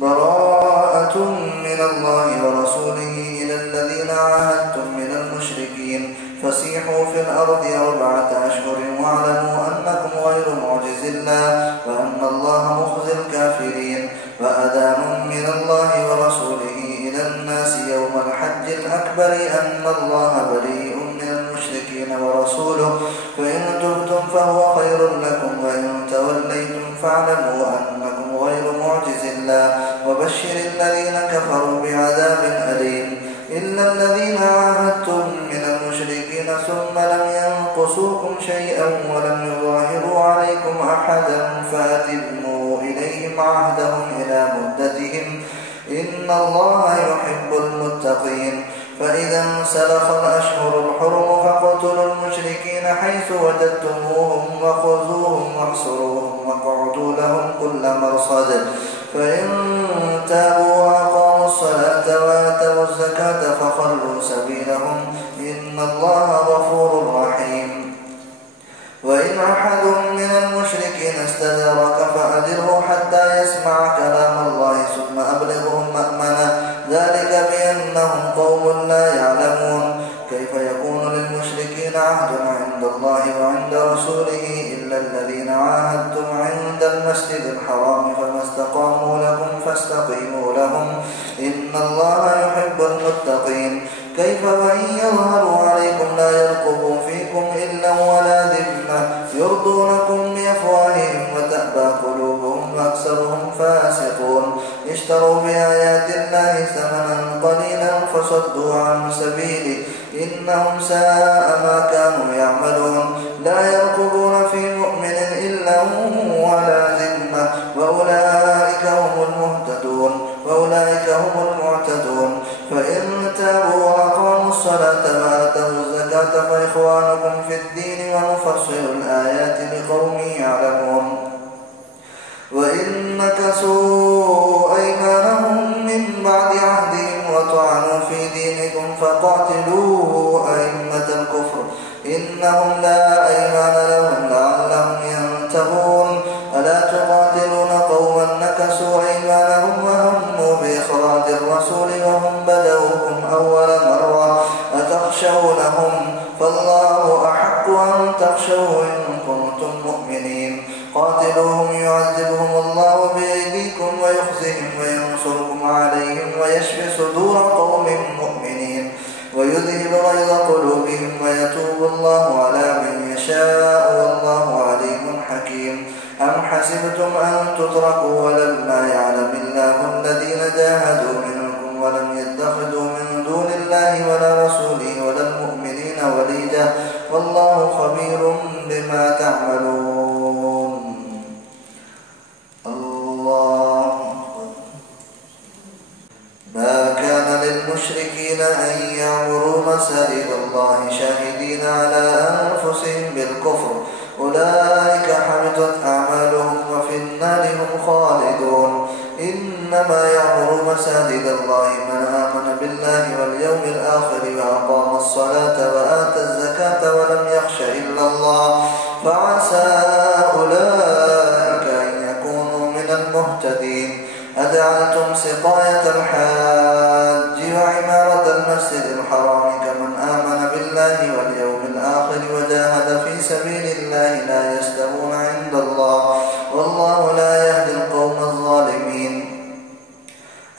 براءة من الله ورسوله إلى الذين عاهدتم من المشركين فسيحوا في الأرض 4 أشهر واعلموا أنكم غير معجز الله وأن الله مخزي الكافرين. وأذان من الله ورسوله إلى الناس يوم الحج الأكبر أن الله بريء من المشركين ورسوله فإن تبتم فهو خير لكم وإن توليتم فاعلموا أنكم غير معجز الله وبشر الذين كفروا بعذاب أليم. إلا الذين عاهدتم من المشركين ثم لم ينقصوكم شيئا ولم يظاهروا عليكم أحدا فأتموا إليهم عهدهم إلى مدتهم إن الله يحب المتقين. فإذا انسلخ الأشهر الحرم فاقتلوا المشركين حيث وجدتموهم وخذوهم واحصروهم واقعدوا لهم كل مرصد فإن تابوا وأقاموا الصلاة وآتوا الزكاة فخلوا سبيلهم إن الله غفور رحيم. وإن أحد من المشركين استجارك فأجره حتى يسمع كلام الله ثم أبلغهم مأمنه ذلك بأنهم قوم لا يعلمون. كيف يكون للمشركين عهد عند الله وعند رسوله إلا الذين عاهدتم عند المسجد الحرام فما استقاموا لكم فاستقيموا لهم إن الله يحب المتقين. كيف وإن يظهروا عليكم لا يرقبوا فيكم إلا ولا ذمة يرضونكم بأفواههم وتأبى قلوبهم وأكثرهم فاسقون. اشتروا بآيات الله ثمنا قليلا فصدوا عن سبيله إنهم ساء ما كانوا يعملون. لا يرقبون في مؤمن إلا ولا ذمة وأولئك هم المعتدون. فإن تابوا وأقاموا الصلاة وآتوا الزكاة فإخوانكم في الدين ونفصل الآيات لقوم يعلمون. وإن نكثوا أيمانهم من بعد عهدهم وطعنوا في دينكم فقاتلوا أئمة الكفر إنهم لا أيمان لهم لعلهم ينتهون. ألا تقاتلون قوما نكثوا أيمانهم وهموا بإخراج الرسول وهم بدؤوكم أول مرة أتخشونهم فالله أحق أن تخشوه إن كنتم مؤمنين. قاتلوهم يعذبهم الله بأيديكم ويخزهم وينصركم عليهم ويشفي صدور قوم مؤمنين ويذهب غيظ قلوبهم ويتوب الله على من يشاء والله عليم حكيم. أم حسبتم أن تتركوا ولما يعلم الله الذين جاهدوا منكم ولم يتخذوا من دون الله ولا رسوله ولا المؤمنين وليجا والله خبير بما تعملون. الله ما كان للمشركين أن يعمروا مساجد الله شاهدين على أنفسهم بالكفر أولئك حبطت أعمالهم وفي النار هم خالدون. إنما يعمر مساجد الله من آمن بالله واليوم الآخر وأقام الصلاة وآتى الزكاة ولم يخش إلا الله فعسى أولئك أن يكونوا من المهتدين. أجعلتم سقاية الحاج وعمارة المسجد الحرام كمن آمن بالله واليوم الآخر وجاهد في سبيل الله لا يستوون عند الله والله لا يهدي القوم الظالمين.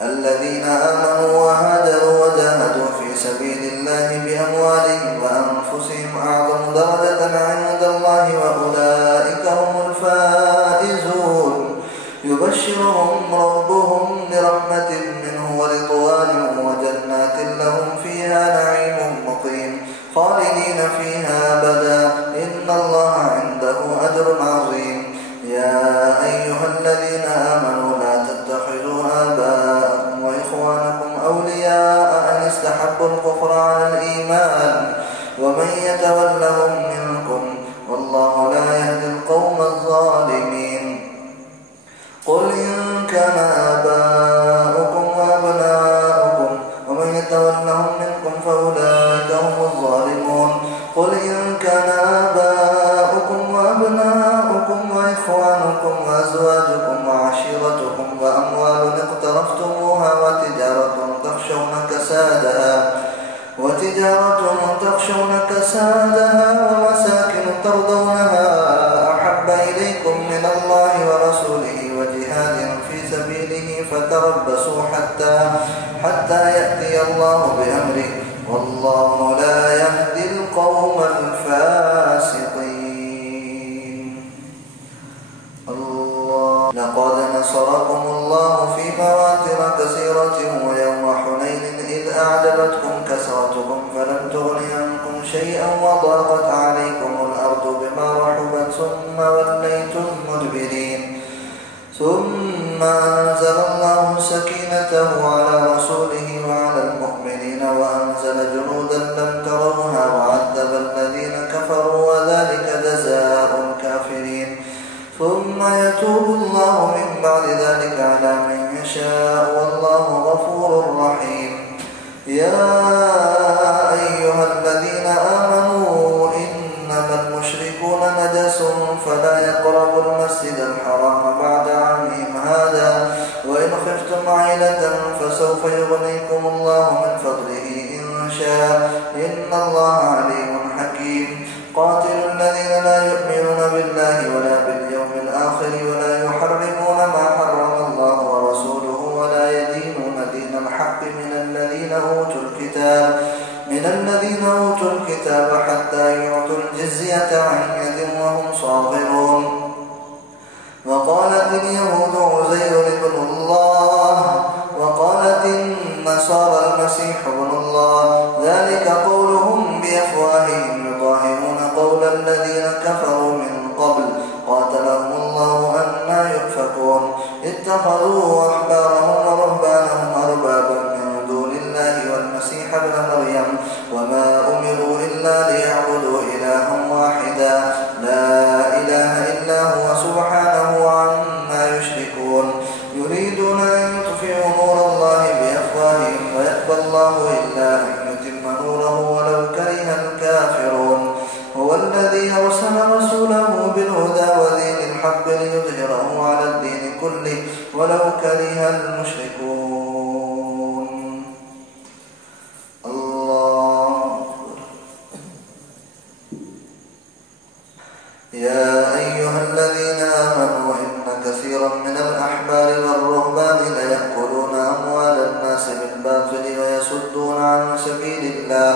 الذين آمنوا وهاجروا وجاهدوا في سبيل الله بأموالهم وأنفسهم أعظم درجة عند الله وأولئك هم الفائزون. يبشرهم ربهم برحمة منه ورضوان وجنات لهم فيها نعيم مقيم خالدين فيها أبدا إن الله عنده أجر عظيم. يا أيها الذين آمنوا لا تتخذوا آباءكم وإخوانكم أولياء أن استحبوا الكفر على الإيمان ومن يتولهم منكم والله لا يهدي القوم الظالمين. قل إن كان آباؤكم وأبناؤكم ومن يتولهم منكم فأولئك هم الظالمون. قل إن كان آباؤكم وأبناؤكم وإخوانكم وأزواجكم وعشيرتكم وأموال اقترفتموها اقترفتموها وتجارة تخشون كسادها ومساكن ترضونها أحب إليكم من الله ورسوله وجهاد في سبيله فتربصوا حتى يأتي الله بأمره والله لا يهدي القوم الفاسقين. لقد نصركم الله في مواطن كثيرة ويوم حنين إذ أعجبتكم كثرتكم فلم تغن عنكم شيئا وضاقت عليكم الأرض بما رحبت ثم وليتم مدبرين ثم أنزل الله سكينته على رسوله وعلى المؤمنين وأنزل جنودا لم تروها وعذب الذين كفروا وذلك جزاء الكافرين ثم يتوب الله من بعد ذلك على من يشاء والله غفور رحيم. يا أيها الذين آمنوا إنما المشركون نجس فلا يقربوا المسجد الحرام بعد عامهم هذا وإن خفتم عيلة فسوف يغنيكم الله من فضله إن شاء إن الله عليم حكيم. قاتلوا الذين لا يؤمنون بالله ولا باليوم الآخر ولا يحرمون ما حرم الله ورسوله ولا يدينون دين الحق من الذين أوتوا الكتاب حتى يعطوا الجزية عن يد وهم صاغرون. وقالت اليهود عزير ابن الله وقالت النصارى المسيح ابن الله ذلك قولهم بأفواههم يضاهئون قول الذين كفروا من قبل قاتلهم الله أنى يؤفكون. اتخذوا أحبارهم ورهبانهم أربابا من دون الله والمسيح ابن مريم وما أمروا إلا ليعبدوا إلها واحدا لا إله إلا هو سبحانه عما يشركون. يريدون أن يطفئوا نور الله بأفواههم ويأبى الله إلا أن يتم نوره ولو كره الكافرون. هو الذي أرسل رسوله بالهدى ودين الحق ليظهره على الدين كله ولو كره المشركون. الله يا أيها الذين آمنوا إن كثيرا من الأحبار والرهبان ليأكلون أموال الناس بالباطل ويصدون عن سبيل الله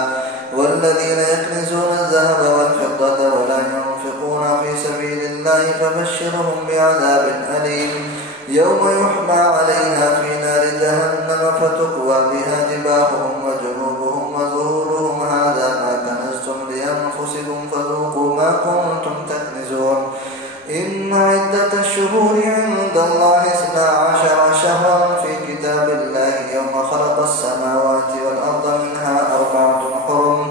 والذين يكنزون الذهب والفضة ولا ينفقون في سبيل الله فبشرهم بعذاب أليم يوم يحمى عليها في نار جهنم فتكوى بها جباههم وجنوبهم وظهورهم هذا ما كنزتم لأنفسكم فذوقوا ما كنتم تكنزون. إن عدة الشهور عند الله 12 شهرا في كتاب الله يوم خلق السماوات والأرض منها 4 حرم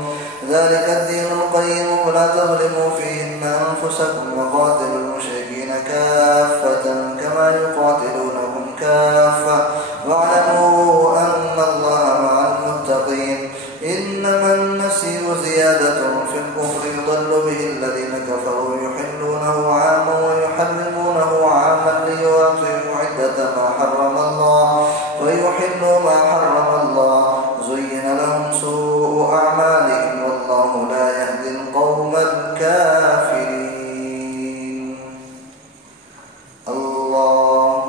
ذلك الدين القيم فلا تظلموا فيهن أنفسكم وقاتلوا المشركين كافة كما يقاتلونكم كافة واعلموا أن الله مع المتقين. إنما النسيء زيادة في الكفر يضل به الذين كفروا يحلونه عاما ويحرمونه عاما ليواطئوا عدة ما حرم الله ويحلوا ما حرم الله زين لهم سوء أعمالهم والله لا يهدي القوم الكافرين. الله